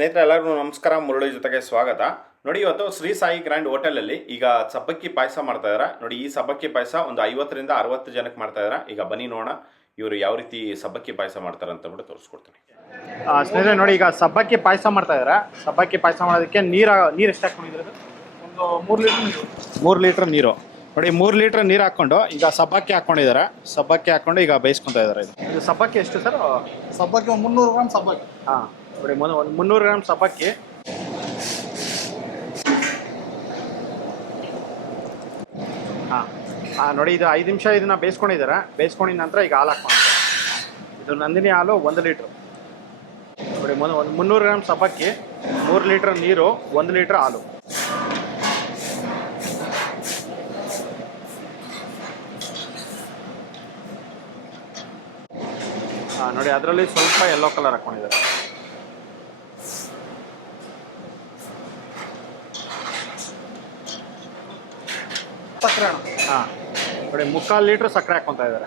ಸ್ನೇಹಿತರೆ ಎಲ್ಲರಿಗೂ ನಮಸ್ಕಾರ. ಮುರಳಿ ಜೊತೆಗೆ ಸ್ವಾಗತ. ನೋಡಿ, ಇವತ್ತು ಶ್ರೀ ಸಾಯಿ ಗ್ರ್ಯಾಂಡ್ ಹೋಟೆಲಲ್ಲಿ ಈಗ ಸಬ್ಬಕ್ಕಿ ಪಾಯಸ ಮಾಡ್ತಾ ಇದ್ದಾರೆ. ನೋಡಿ, ಈ ಸಬ್ಬಕ್ಕಿ ಪಾಯಸ ಒಂದು 50 ರಿಂದ 60 ಜನಕ್ಕೆ ಮಾಡ್ತಾ ಇದ್ದಾರೆ. ಈಗ ಬನ್ನಿ ನೋಡೋಣ ಇವರು ಯಾವ ರೀತಿ ಸಬ್ಬಕ್ಕಿ ಪಾಯಸ ಮಾಡ್ತಾರೆ ಅಂತ ಬಿಟ್ಟು ತೋರಿಸ್ಕೊಡ್ತೀನಿ. ಸ್ನೇಹಿತರೆ ನೋಡಿ, ಈಗ ಸಬ್ಬಕ್ಕಿ ಪಾಯಸ ಮಾಡ್ತಾ ಇದ್ದಾರೆ. ಸಬ್ಬಕ್ಕಿ ಪಾಯಸ ಮಾಡೋದಕ್ಕೆ ನೀರು ಎಷ್ಟು ಹಾಕೊಂಡಿದ್ರೆ ಒಂದು 3 ಲೀಟರ್ ನೀರು. ನೋಡಿ, 3 ಲೀಟರ್ ನೀರು ಹಾಕೊಂಡು ಈಗ ಸಬ್ಬಕ್ಕಿ ಹಾಕೊಂಡಿದ್ದಾರೆ. ಸಬ್ಬಕ್ಕಿ ಹಾಕೊಂಡು ಈಗ ಬೇಯಿಸ್ಕೊತಾ ಇದ್ದಾರೆ. ಇದು ಸಬ್ಬಕ್ಕಿ ಎಷ್ಟು ಸರ್? ಸಬ್ಬಕ್ಕಿ 300 ಗ್ರಾಮ್ ಸಬ್ಬಕ್ಕಿ. ಹಾಂ ನೋಡಿ, 300 ಗ್ರಾಮ್ ಸಬ್ಬಕ್ಕಿ. ಹಾಂ ನೋಡಿ, ಇದು 5 ನಿಮಿಷ ಇದನ್ನ ಬೇಯಿಸ್ಕೊಂಡಿದ್ದಾರೆ. ಬೇಯಿಸ್ಕೊಂಡಿದ ನಂತರ ಈಗ ಹಾಲು ಹಾಕೊಂಡಿದ್ದಾರೆ. ಇದು ನಂದಿನಿ ಹಾಲು 1 ಲೀಟ್ರ್. ನೋಡಿ, 300 ಗ್ರಾಮ್ ಸಬ್ಬಕ್ಕಿ, 3 ಲೀಟರ್ ನೀರು, 1 ಲೀಟರ್ ಹಾಲು. ನೋಡಿ, ಅದರಲ್ಲಿ ಸ್ವಲ್ಪ ಯೆಲ್ಲೋ ಕಲರ್ ಹಾಕೊಂಡಿದ್ದಾರೆ. ಸಕ್ಕರೆ ನೋಡಿ, 3/4 ಲೀಟರ್ ಸಕ್ಕರೆ ಹಾಕೊತಾ ಇದ್ದಾರೆ.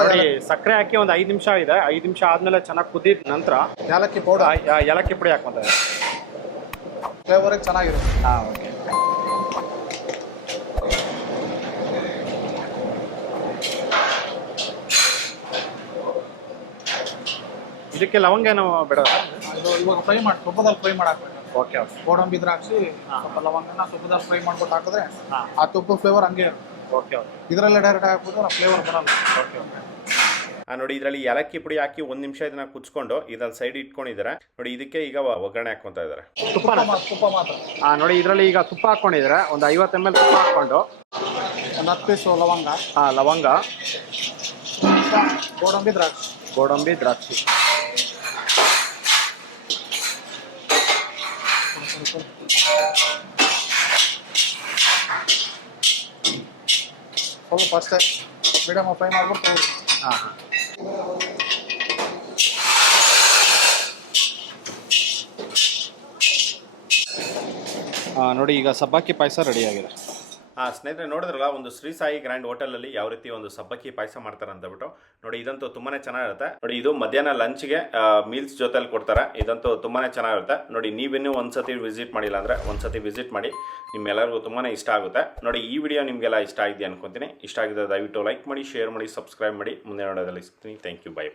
ನೋಡಿ, ಸಕ್ಕರೆ ಹಾಕಿ ಒಂದು 5 ನಿಮಿಷ ಇದೆ. 5 ನಿಮಿಷ ಆದ್ಮೇಲೆ ಚೆನ್ನಾಗಿ ಕುದಿದ ನಂತರ ಏಲಕ್ಕಿ ಪೌಡರ್, ಏಲಕ್ಕಿ ಪುಡಿ ಹಾಕೊತಾ ಇದ್ದಾರೆ. ಫ್ಲೇವರಿಗೆ ಚೆನ್ನಾಗಿರುತ್ತೆ. ಓಕೆ. ಇದಕ್ಕೆ ಲವಂಗ ಏನೋ ಬೇಡ? ಇದು ಇವಾಗ ಫ್ರೈ ಮಾಡಿ ತುಪ್ಪದಲ್ಲಿ ಫ್ರೈ ಮಾಡಾಕ್ಬೇಕು. Okay okay. ಗೋಡಂಬಿ ದ್ರಾಕ್ಷಿ ಸ್ವಲ್ಪ ಲವಂಗನ ತುಪ್ಪದಲ್ಲಿ ಫ್ರೈ ಮಾಡ್ಬಿಟ್ಟು ಹಾಕಿದ್ರೆ ಆ ತುಪ್ಪ ಫ್ಲೇವರ್ ಹಂಗೆ ಇರುತ್ತೆ. Okay okay. ಇದರಲ್ಲೇ ಡೈರೆಕ್ಟ್ ಹಾಕ್ಬಿಟ್ಟು ನಾವು ಫ್ಲೇವರ್ ಬರಲ್ಲ. Okay okay. ನೋಡಿ, ಇದರಲ್ಲಿ ಏಲಕ್ಕಿ ಪುಡಿ ಹಾಕಿ 1 ನಿಮಿಷ ಇದನ್ನ ಕುಚ್ಕೊಂಡು ಇದನ್ನ ಸೈಡ್ ಇಟ್ಕೊಂಡಿದ್ದಾರೆ. ನೋಡಿ, ಇದಕ್ಕೆ ಈಗ ಒಗ್ಗರಣೆ ಹಾಕೊಂತ ಇದ್ದಾರೆ. ತುಪ್ಪ ಮಾತ್ರ. ನೋಡಿ, ಇದರಲ್ಲಿ ಈಗ ತುಪ್ಪ ಹಾಕೊಂಡಿದ್ದಾರೆ. ಒಂದು 50 ml ತುಪ್ಪ ಹಾಕೊಂಡು ಒಂದು 10 ಪೀಸು ಲವಂಗ, ಲವಂಗ, ಗೋಡಂಬಿ ದ್ರಾಕ್ಷಿ. ಸ್ವಲ್ಪ ಅಷ್ಟೇ ಮೀಡಿಯಮ್ ಫ್ರೈ ಮಾಡ್ಬಿಟ್ಟು. ನೋಡಿ, ಈಗ ಸಬ್ಬಕ್ಕಿ ಪಾಯಸ ರೆಡಿ ಆಗಿದೆ. ಸ್ನೇಹಿತರೆ ನೋಡಿದ್ರಲ್ಲ, ಒಂದು ಶ್ರೀ ಸಾಯಿ ಗ್ರ್ಯಾಂಡ್ ಹೋಟೆಲಲ್ಲಿ ಯಾವ ರೀತಿ ಒಂದು ಸಬ್ಬಕ್ಕಿ ಪಾಯಸ ಮಾಡ್ತಾರೆ ಅಂತ ಬಿಟ್ಟು. ನೋಡಿ, ಇದಂತೂ ತುಂಬಾನೇ ಚೆನ್ನಾಗಿರುತ್ತೆ. ನೋಡಿ, ಇದು ಮಧ್ಯಾಹ್ನ ಲಂಚ್ಗೆ ಮೀಲ್ಸ್ ಜೊತೆಲಿ ಕೊಡ್ತಾರೆ. ಇದಂತೂ ತುಂಬಾನೇ ಚೆನ್ನಾಗಿರುತ್ತೆ. ನೋಡಿ, ನೀವಿನ್ನೂ ಒಂದ್ಸತಿ ವಿಸಿಟ್ ಮಾಡಿಲ್ಲ ಅಂದರೆ ಒಂದ್ಸತಿ ವಿಸಿಟ್ ಮಾಡಿ, ನಿಮ್ಮೆಲ್ಲರಿಗೂ ತುಂಬಾನೇ ಇಷ್ಟ ಆಗುತ್ತೆ. ನೋಡಿ, ಈ ವಿಡಿಯೋ ನಿಮಗೆಲ್ಲ ಇಷ್ಟ ಆಗಿದೆ ಅನ್ಕೊಂತೀನಿ. ಇಷ್ಟ ಆಗಿದೆ ದಯವಿಟ್ಟು ಲೈಕ್ ಮಾಡಿ, ಶೇರ್ ಮಾಡಿ, ಸಬ್ಸ್ಕ್ರೈಬ್ ಮಾಡಿ. ಮುಂದೆ ನೋಡೋದಲ್ಲಿ ಸಿಗ್ತೀನಿ. Thank you. ಬೈ.